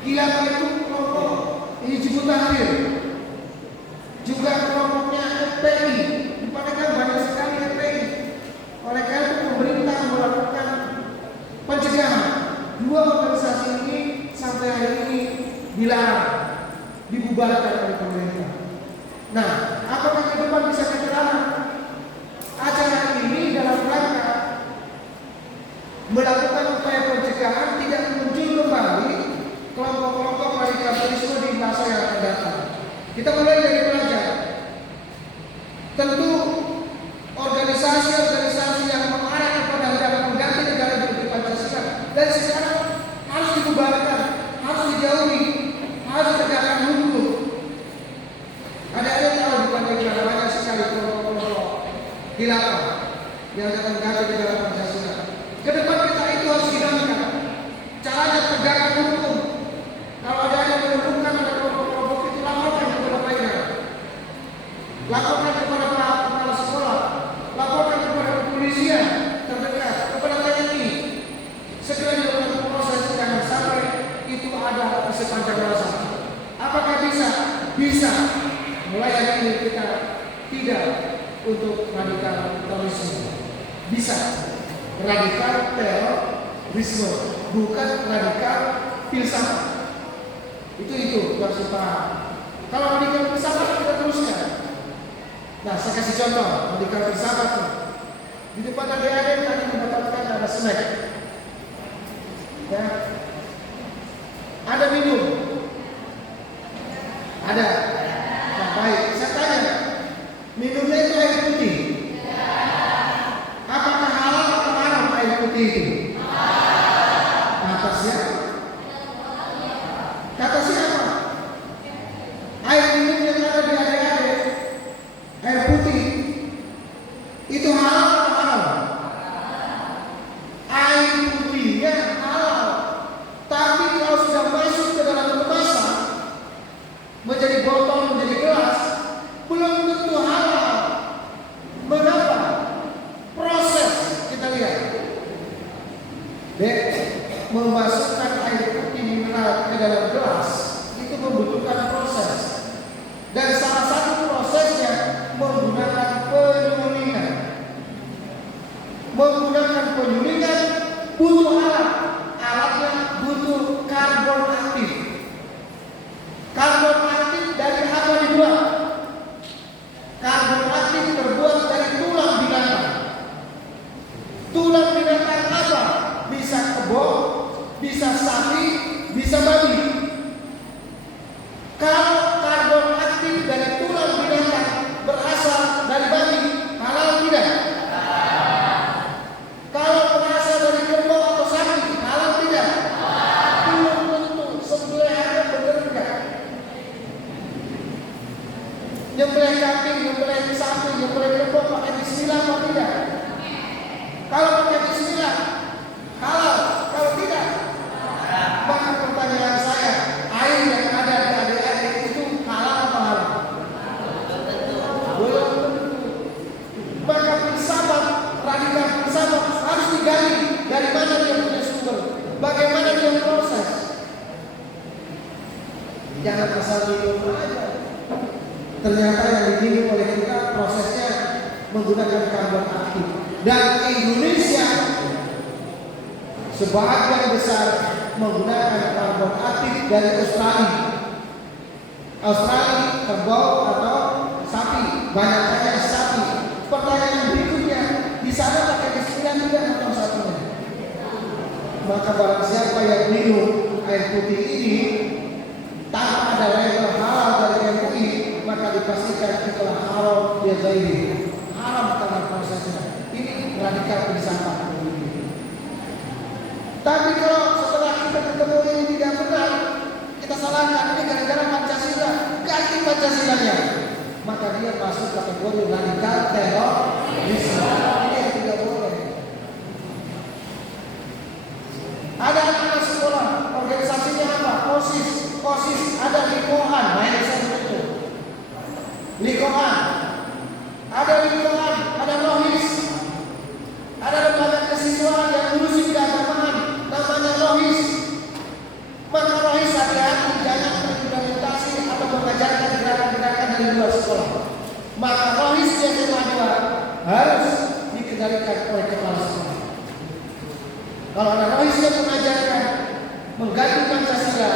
Khilafah itu kelompok Hizbut Tahrir, juga kelompoknya FPI. Padahal banyak sekali FPI. Oleh karena itu pemerintah melakukan pencegahan. Dua organisasi ini sampai hari ini dilarang, dibubarkan oleh pemerintah. Nah, apakah ke depan bisa dilarang? Acara ini dalam rangka melakukan upaya pencegahan tidak muncul kembali kelompok-kelompok radikalisme di masa yang akan datang. Kita mulai dari pelajar. Tentu organisasi-organisasi yang mengarah kepada hendak mengganti negara di Pancasila dari sekarang harus dibubarkan, harus dijauhi, harus ditegakkan hukum. Ada tahu di Pancasila banyak sekali kelompok-kelompok khilafah yang akan mengganti negara Pancasila. Kedepan kita itu harus hilangkan. Caranya tegakkan hukum. Kalau ada yang menemukan ada kelompok-kelompok itu, laporkan kepada mereka. Laporkan kepada kepala sekolah, laporkan kepada kepolisian terdekat, kepada TNI. Segera dilakukan proses, jangan sampai itu ada di sepanjang masa. Apakah bisa? Bisa. Mulai hari ini kita tidak untuk radikal terorisme. Bisa. Radikal terorisme, bukan radikal filsafat. Itu harus dipaham. Kalau radikal filsafat kita teruskan. Nah, saya kasih contoh radikal filsafat. Di depan adik-adik tadi mendapatkan ada snack. Ya. Ada minum. Ada. Nah, baik. Saya tanya, minumnya itu air putih. Apakah halal atau haram air putih itu? Kata siapa? Kata siapa? Air minum yang ada di adik-adik, air putih, itu halal atau haram? menggunakan penyulingan butuh alat. Alatnya butuh karbon aktif. Karbon aktif dari apa dibuat? Karbon aktif terbuat dari tulang binatang. Tulang binatang apa? Bisa kebo, bisa sapi, bisa babi. Kalau karbon aktif dari tulang binatang berasal dari babi, halal tidak? Kalau berasal dari kerbau atau sapi, halal tidak? Belum tentu. Sembelihannya benar enggak? Nyembelih kambing, nyembelih sapi, nyembelih kerbau pakai bismillah atau tidak? Kalau pakai bismillah, halal. Kalau tidak, maka pertanyaan saya, air yang ada di adik-adik itu halal atau haram? Belum tentu. Maka filsafat, radikal filsafat harus digali dari mana dia punya sumber, bagaimana dia proses. Jangan asal minum aja. Ternyata yang diminum oleh kita prosesnya menggunakan karbon aktif. Dan Indonesia sebagian besar menggunakan karbon aktif dari Australia. Australia kerbau atau sapi, banyaknya sapi. Pertanyaan berikutnya, di sana pakai bismillah tidak atau satunya? Maka barang siapa yang minum air putih ini tanpa ada label halal dari MUI, maka dipastikan itulah haram dia zaidi. Haram karena prosesnya. Ini radikal filsafat. Tapi kalau setelah kita ketemu ini tidak benar, kita salahkan ini gara-gara Pancasila, ganti Pancasilanya, maka dia masuk kategori radikal terorisme. Ini yang tidak boleh. Ada anak sekolah, organisasinya apa? KOSIS, ada Likoan, main itu. Likoan, ada Likoan, ada Rohis, ada lembaga kesiswaan yang ngurusin keagamaan, namanya Rohis. Maka Rohis hati-hati jangan berimplementasi atau mengajarkan gerakan-gerakan dari luar sekolah. Maka Rohis yang kedua harus dikendalikan oleh kepala sekolah. Kalau ada Rohis yang mengajarkan mengganti Pancasila,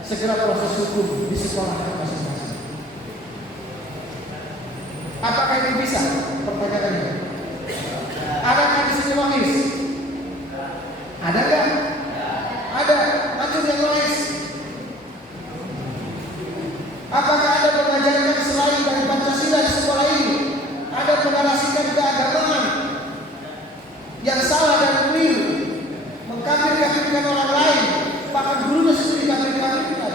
segera proses hukum di sekolah masing-masing. Apakah ini bisa? Pertanyaannya. Adakah di sini Rohis? Ada nggak? Ada. Macam yang Rohis. Apakah ada pengajaran selain dari Pancasila di sekolah ini? Ada menarasikan keagamaan yang salah dan keliru, mengkafir-kafirkan orang lain, bahkan gurunya sendiri kafir-kafirkan.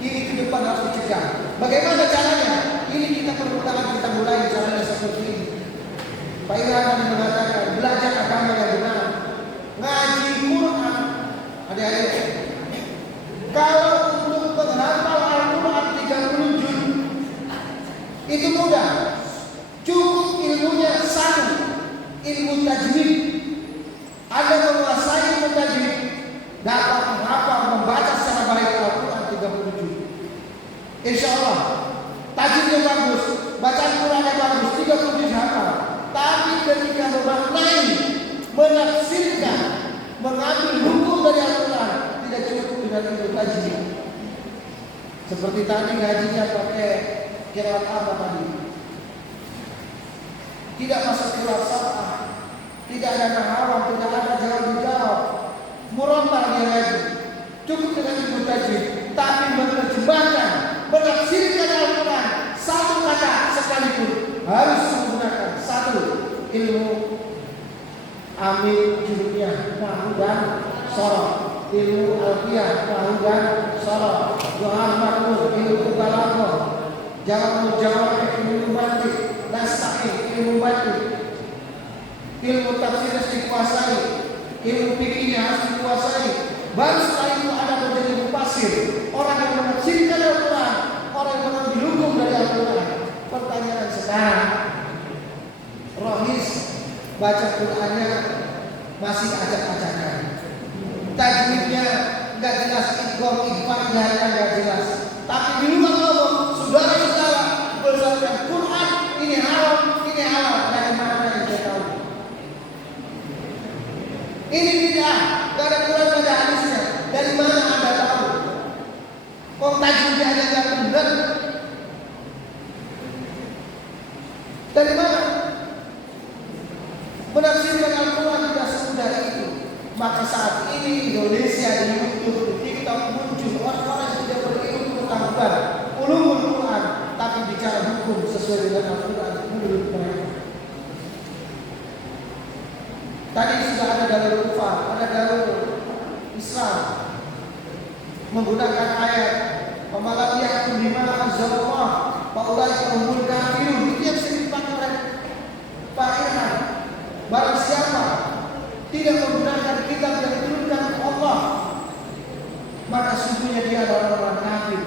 Ini ke depan harus dicegah. Bagaimana caranya? Ini kita permulaan kita mulai caranya seperti ini. Pak Irwan mengatakan belajar agama yang benar, ngaji Quran. Adik-adik, kalau untuk menghafal Al-Quran 30 juz itu mudah. Cukup ilmunya satu, ilmu tajwid. Anda menguasai ilmu tajwid, dapat menghafal membaca secara baik Al-Quran 30 juz. Insya Allah tajwidnya bagus, bacaan Qurannya bagus, 30 juz hafal. Tapi ketika memaknai, menafsirkan, mengambil hukum dari Al-Quran, tidak cukup dengan ilmu tajwid. Seperti tadi ngajinya pakai qiraat apa tadi? Tidak masuk qiraat sab'ah, tidak ada nahawam, tidak ada jawab-jawab. Murontal dia ngaji. Cukup dengan ilmu tajwid, tapi menerjemahkan, menafsirkan Al-Quran satu kata sekalipun harus menggunakan satu ilmu amil jurumiyah, nahu dan sorot, ilmu alfiyah, nahu dan sorot, Johar Makmur, ilmu balaghah, jawab ilmu mantiq, nasta'in, ilmu mantiq, ilmu tafsir harus dikuasai, ilmu fikihnya harus dikuasai. Baru setelah itu ada menjadi mufassir, orang yang menafsirkan Al-Quran, orang yang mengambil hukum dari Al-Quran. Pertanyaan sekarang, Rohis baca Qurannya masih acak-acakan, tajwidnya nggak jelas, idgham ikhfa'nya nggak jelas. Tapi di luar ngomong, saudara-saudara berdasarkan Quran ini halal, dari mana yang kita tahu? benar. Dari mana? Menafsirkan Al-Quran tidak semudah itu. Maka saat ini Indonesia di YouTube, di TikTok muncul orang-orang yang tidak berilmu pengetahuan ulumul Quran, tapi bicara hukum sesuai dengan Al-Quran menurut mereka. Tadi sudah ada dalil kufar, ada dalil Islam menggunakan ayat "Pemalam yakum bima anzalallah fa ulaika humul kafirun." Itu yang sering dipakai oleh Pak Irhan. Barang siapa tidak menggunakan kitab yang diturunkan Allah, maka sungguhnya dia adalah orang kafir.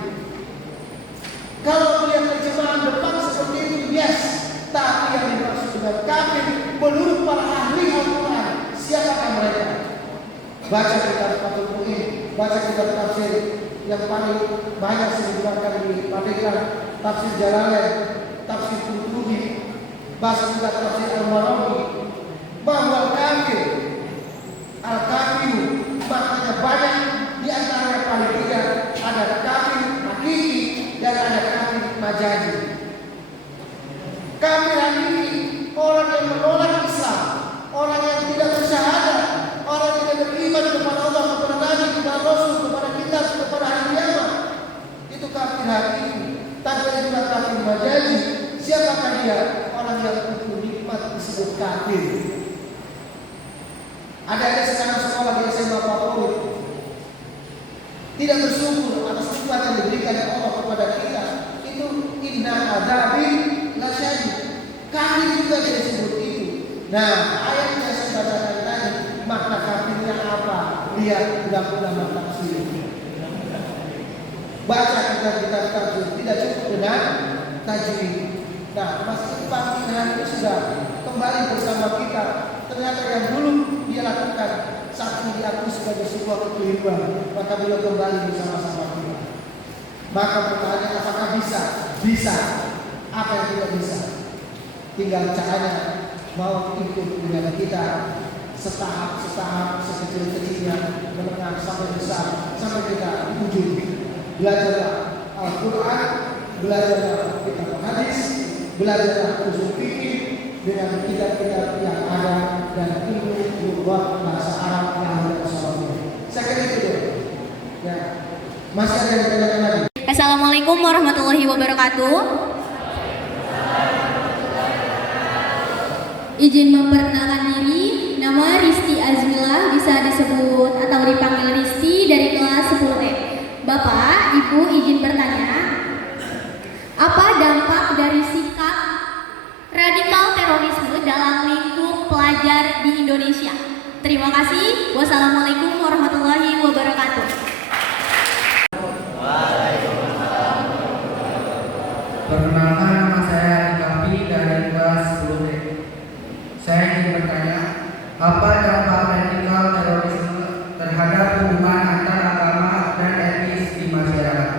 Kalau melihat terjemahan depan seperti itu, yes. Tapi yang dimaksud dengan kafir menurut para ahli Al-Quran, siapakah mereka? Baca kitab Fathul Mu'in, baca kitab tafsir yang paling banyak digunakan di Pandeglang, tafsir Jalalain, tafsir Qurtubi, baca kitab tafsir Al-Marawi, bahwa kafir al-kafir maknanya banyak, di antara yang paling tidak ada kafir hakiki dan ada kafir majazi. Kafir hakiki orang yang menolak Islam, orang yang tidak bersyahadat, orang yang tidak beriman kepada Allah, kepada Nabi, kepada Rasul, kepada kitab, kepada hari kiamat. Itu kafir hakiki. Tapi ada juga kafir majazi. Siapakah dia? Orang yang kufur nikmat disebut kafir. Ada sekarang sekolah di SMA favorit tidak bersyukur atas nikmat yang diberikan Allah kepada kita. Itu inna adabi lasyadid. Kami juga disebut itu. Nah, ayat yang saya bacakan tadi, makna kafirnya apa? Lihat undang-undang tafsir. Baca kitab-kitab tafsir, tidak cukup dengan tajwid. Nah, Mas Ivan ini sudah kembali bersama kita. Ternyata yang dulu dia lakukan saat ini diakui sebagai sebuah kekeliruan, maka beliau kembali bersama-sama kita. Maka pertanyaan, apakah bisa? Bisa. Apa yang tidak bisa? Tinggal caranya mau ikut dengan kita setahap, sekecil-kecilnya, menengah sampai besar, sampai kita ujung. Belajarlah Al-Quran, belajarlah kitab hadis, belajarlah usul fikih dengan kitab-kitab yang ada dan ilmu lugat bahasa Arab yang ada soalnya. Saya kira itu deh. Ya. Masih ada yang bertanya lagi? Assalamualaikum warahmatullahi wabarakatuh. Izin memperkenalkan diri, nama Risti Azmila, bisa disebut atau dipanggil Risti, dari kelas 10E. Bapak, Ibu, izin bertanya, apa dampak dari sikap radikal terorisme dalam lingkup pelajar di Indonesia? Terima kasih. Wassalamualaikum warahmatullahi wabarakatuh. Perkenalkan, nama saya Dikapi dari kelas 10D. Saya ingin bertanya, apa dampak radikal terorisme terhadap hubungan antar agama dan etnis di masyarakat?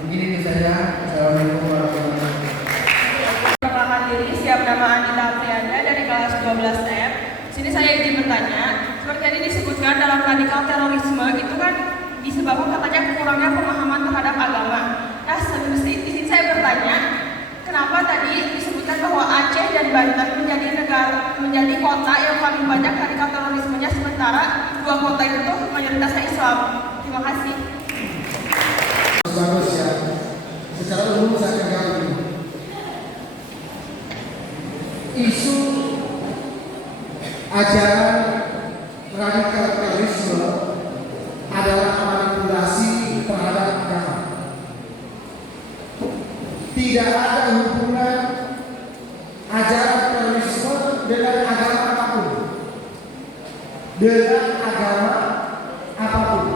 Mungkin itu saja. Assalamualaikum warahmatullahi wabarakatuh. Perkenalkan diri, siap nama Anita Aprianda dari kelas 12F. Sini saya izin bertanya, seperti tadi disebutkan dalam radikal terorisme itu kan disebabkan katanya kurangnya pemahaman terhadap agama. Nah, di sini saya bertanya, kenapa tadi disebutkan bahwa Aceh dan Banten menjadi kota yang paling banyak radikal terorismenya, sementara dua kota itu mayoritasnya Islam? Terima kasih. Bagus ya. Secara umum saya katakan begini. Isu ajaran radikal terorisme adalah manipulasi terhadap agama. Tidak ada hubungan ajaran terorisme dengan agama apapun. Dengan agama apapun.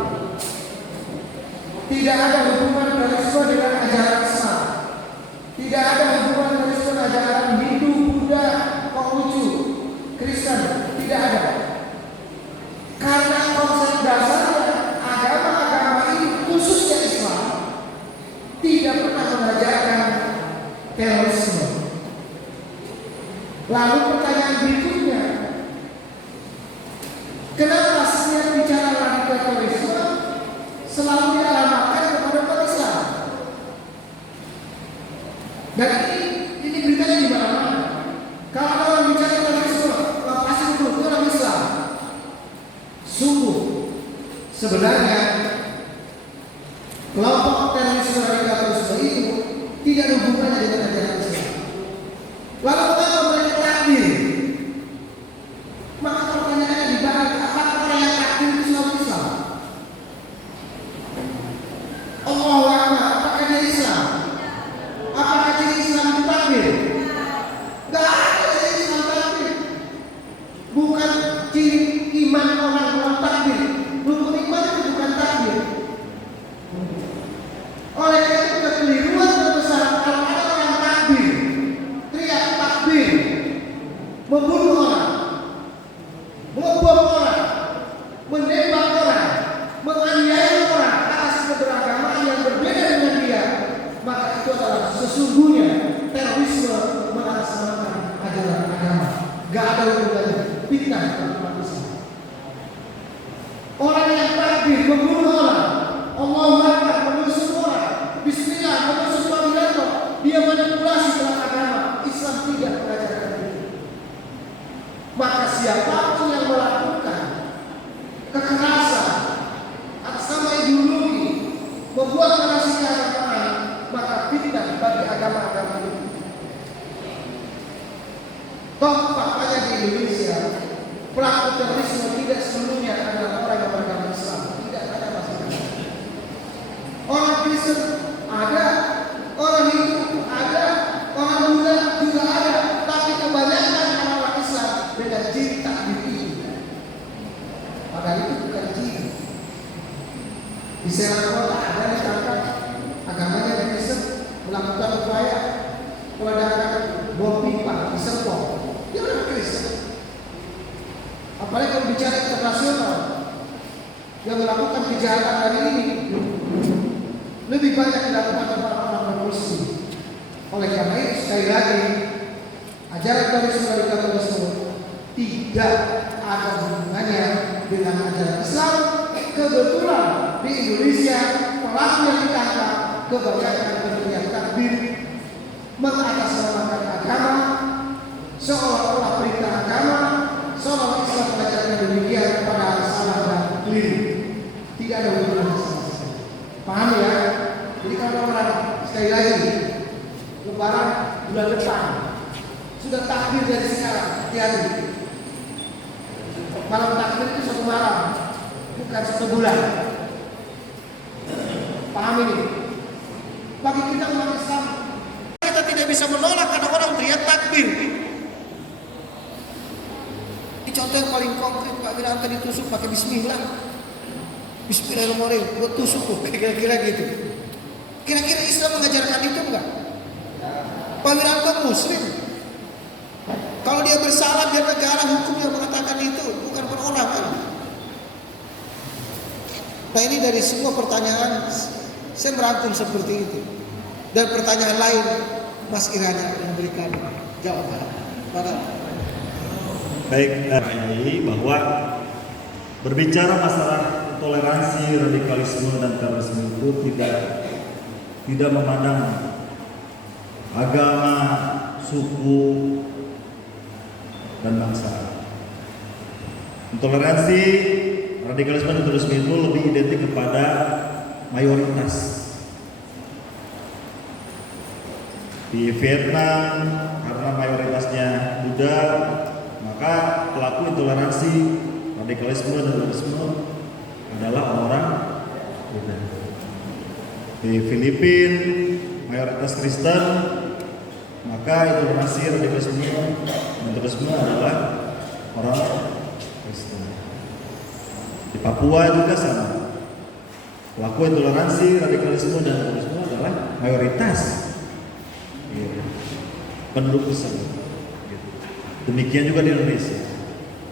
Tidak ada hubungan terorisme dengan ajaran Islam. Tidak ada hubungan terorisme dengan ajaran Hindu, Buddha, Konghucu, Kristen. Tidak ada. Karena konsep dasarnya agama-agama ini, khususnya Islam, tidak pernah mengajarkan terorisme. Lalu pertanyaan berikutnya, kenapa setiap bicara radikal terorisme selalu dialamatkan kepada umat Islam? Dan ini beritanya di mana-mana. Kalau orang bicara terorisme, pasti itu orang Islam. Sungguh sebenarnya kelompok terorisme radikalisme itu tidak ada hubungannya dengan ajaran Islam. Lalu mengapa mereka takbir? Maka pertanyaannya dibalik, apakah orang yang takbir itu selalu Islam? Allahu Akbar, apakah dia Islam? Apakah ciri Islam itu takbir? Tidak ada ciri Islam takbir. Bukan ciri iman orang takbir. Rukun iman itu bukan takbir. Oleh karena itu kekeliruan terbesar kalau ada orang takbir, teriak takbir, membunuh orang, membom orang, menembak orang, menganiaya orang atas keberagaman yang berbeda dengan dia, maka itu adalah sesungguhnya terorisme mengatasnamakan ajaran agama. Gak ada hubungannya, fitnah dalam umat Islam. Orang yang takbir membunuh orang, Allahu Akbar menusuk orang, Bismillah menusuk Wabillahi, dia manipulasi dalam agama. Islam tidak mengajarkan itu. Maka siapapun yang melakukan kekerasan atas nama ideologi, membuat narasi keagamaan, maka fitnah bagi agama-agama itu. Toh faktanya di Indonesia, pelaku terorisme tidak seluruhnya adalah orang yang beragama Islam. Tidak ada masalah. Orang Kristen ada, orang Hindu ada, orang Buddha juga ada, tapi kebanyakan orang Islam dengan ciri takbir itu. Padahal itu bukan ciri. Di Serang Kota ada ditangkap agamanya Kristen melakukan upaya meledakan bom pipa di Serpong. Dia orang Kristen. Apalagi kalau bicara internasional yang melakukan kejahatan hari ini lebih banyak dilakukan orang-orang Muslim. Oleh karena itu sekali lagi ajaran terorisme radikalisme tidak ada hubungannya dengan ajaran Islam. Kebetulan di Indonesia pelaku yang ditangkap kebanyakan berteriak takbir, mengatasnamakan agama, seolah-olah perintah agama, seolah Islam mengajarkan demikian, padahal salah dan keliru. Tidak ada hubungan sama sekali. Paham ya? Jadi kalau orang sekali lagi Lebaran bulan depan sudah takbir dari sekarang, hati-hati. Malam takbir itu satu malam, bukan satu bulan. Paham ini? Bagi kita umat Islam, kita tidak bisa menolak karena orang teriak takbir. Ini contoh yang paling konkret, Pak Wiranto ditusuk pakai Bismillah. Bismillahirrahmanirrahim, buat tusuk tuh, kira-kira gitu. Kira-kira Islam mengajarkan itu enggak? Pak Wiranto Muslim. Kalau dia bersalah, biar negara hukum yang mengatakan itu, bukan perorangan. Nah ini dari semua pertanyaan, saya merangkum seperti itu. Dan pertanyaan lain, Mas Iranya memberikan jawaban. Baik, bahwa berbicara masalah toleransi, radikalisme dan terorisme itu tidak memandang agama, suku, dan bangsa. Intoleransi, radikalisme dan terorisme itu lebih identik kepada mayoritas. Di Vietnam, karena mayoritasnya Buddha, maka pelaku intoleransi, radikalisme dan terorisme adalah orang Buddha. Di Filipina, mayoritas Kristen, maka intoleransi, radikalisme dan terorisme adalah orang Kristen. Di Papua juga sama. Pelaku intoleransi, radikalisme dan terorisme adalah mayoritas penduduk besar. Demikian juga di Indonesia.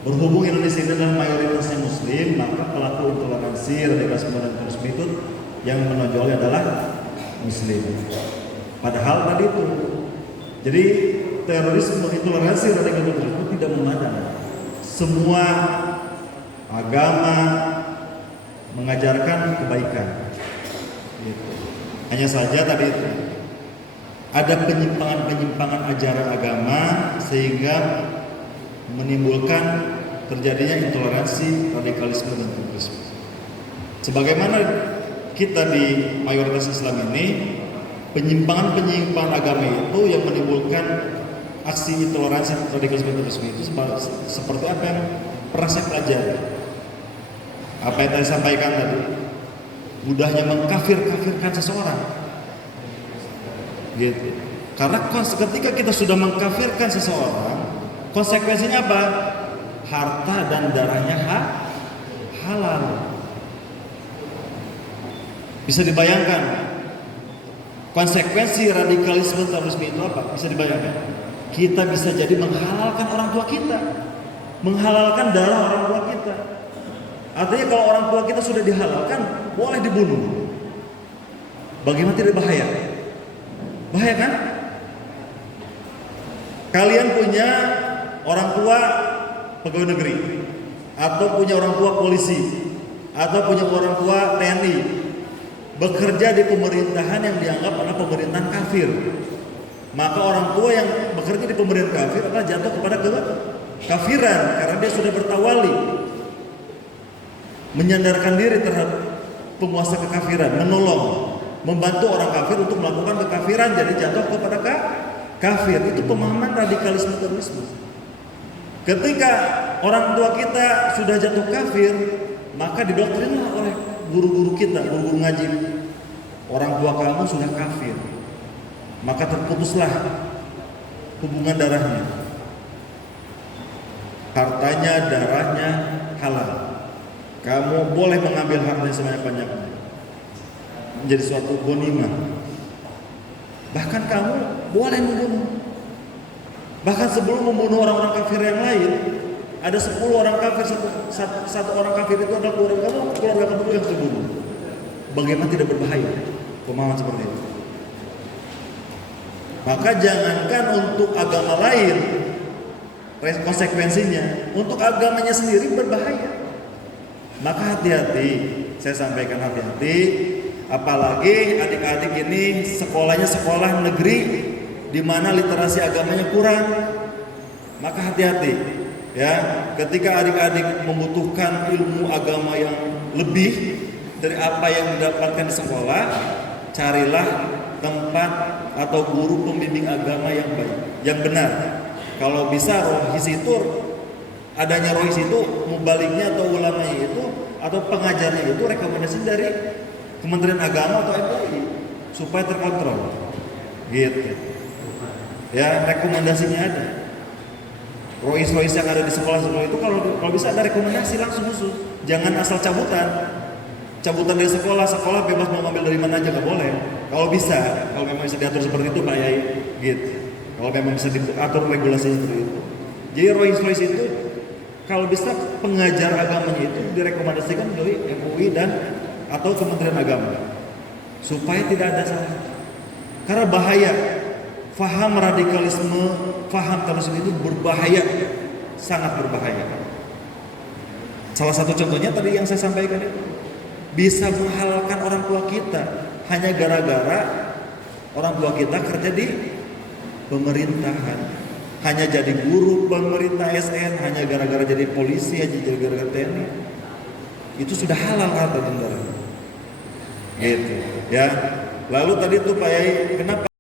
Berhubung Indonesia ini adalah mayoritasnya Muslim, maka pelaku intoleransi, radikalisme dan terorisme itu yang menonjol adalah Muslim. Padahal tadi itu, jadi terorisme, intoleransi, radikalisme dan terorisme tidak memandang semua agama mengajarkan kebaikan. Gitu. Hanya saja tadi itu ada penyimpangan-penyimpangan ajaran agama sehingga menimbulkan terjadinya intoleransi, radikalisme dan terorisme. Sebagaimana kita di mayoritas Islam ini, penyimpangan-penyimpangan agama itu yang menimbulkan aksi intoleransi, radikalisme dan terorisme itu seperti apa yang pernah saya pelajari. Apa yang tadi sampaikan tadi, mudahnya mengkafir-kafirkan seseorang. Gitu. Karena ketika kita sudah mengkafirkan seseorang, konsekuensinya apa? Harta dan darahnya halal. Bisa dibayangkan konsekuensi radikalisme terorisme itu apa? Bisa dibayangkan. Kita bisa jadi menghalalkan orang tua kita, menghalalkan darah orang tua kita. Artinya kalau orang tua kita sudah dihalalkan, boleh dibunuh. Bagaimana tidak bahaya? Bahaya kan? Kalian punya orang tua pegawai negeri, atau punya orang tua polisi, atau punya orang tua TNI, bekerja di pemerintahan yang dianggap adalah pemerintahan kafir. Maka orang tua yang bekerja di pemerintahan kafir adalah jatuh kepada kekafiran karena dia sudah bertawali, menyandarkan diri terhadap penguasa kekafiran, menolong, membantu orang kafir untuk melakukan kekafiran, jadi jatuh kepada kafir. Itu pemahaman radikalisme terorisme. Ketika orang tua kita sudah jatuh kafir, maka didoktrinlah oleh guru-guru kita, guru-guru ngaji, orang tua kamu sudah kafir, maka terputuslah hubungan darahnya, hartanya, darahnya halal. Kamu boleh mengambil hartanya sebanyak-banyaknya, menjadi suatu ghanimah. Bahkan kamu boleh membunuh. Bahkan sebelum membunuh orang-orang kafir yang lain, ada 10 orang kafir, satu orang kafir itu adalah keluarga kamu yang terbunuh. Bagaimana tidak berbahaya pemahaman seperti itu? Maka jangankan untuk agama lain konsekuensinya, untuk agamanya sendiri berbahaya. Maka hati-hati, saya sampaikan hati-hati. Apalagi adik-adik ini sekolahnya sekolah negeri di mana literasi agamanya kurang, maka hati-hati ya. Ketika adik-adik membutuhkan ilmu agama yang lebih dari apa yang didapatkan di sekolah, carilah tempat atau guru pembimbing agama yang baik, yang benar. Kalau bisa rohis itu, adanya rohis itu, mubaliknya atau ulamanya itu, atau pengajarnya itu rekomendasi dari Kementerian Agama atau MUI supaya terkontrol, gitu. Ya, rekomendasinya ada. Rois-rois yang ada di sekolah-sekolah itu kalau bisa ada rekomendasi langsung khusus. Jangan asal cabutan dari sekolah bebas mau ambil dari mana aja, nggak boleh. Kalau bisa, kalau memang bisa diatur seperti itu Pak Yai, gitu. Kalau memang bisa diatur regulasinya seperti itu. Jadi rois-rois itu kalau bisa pengajar agamanya itu direkomendasikan dari MUI dan atau Kementerian Agama supaya tidak ada salah. Karena bahaya. Faham radikalisme, faham terorisme itu berbahaya, sangat berbahaya. Salah satu contohnya tadi yang saya sampaikan itu, bisa menghalalkan orang tua kita hanya gara-gara orang tua kita kerja di pemerintahan, hanya jadi guru pemerintah SN, hanya gara-gara jadi polisi, hanya jadi gara-gara TNI. Itu sudah halal harta dan darah. Gitu, ya. Lalu tadi tuh Pak Yai, kenapa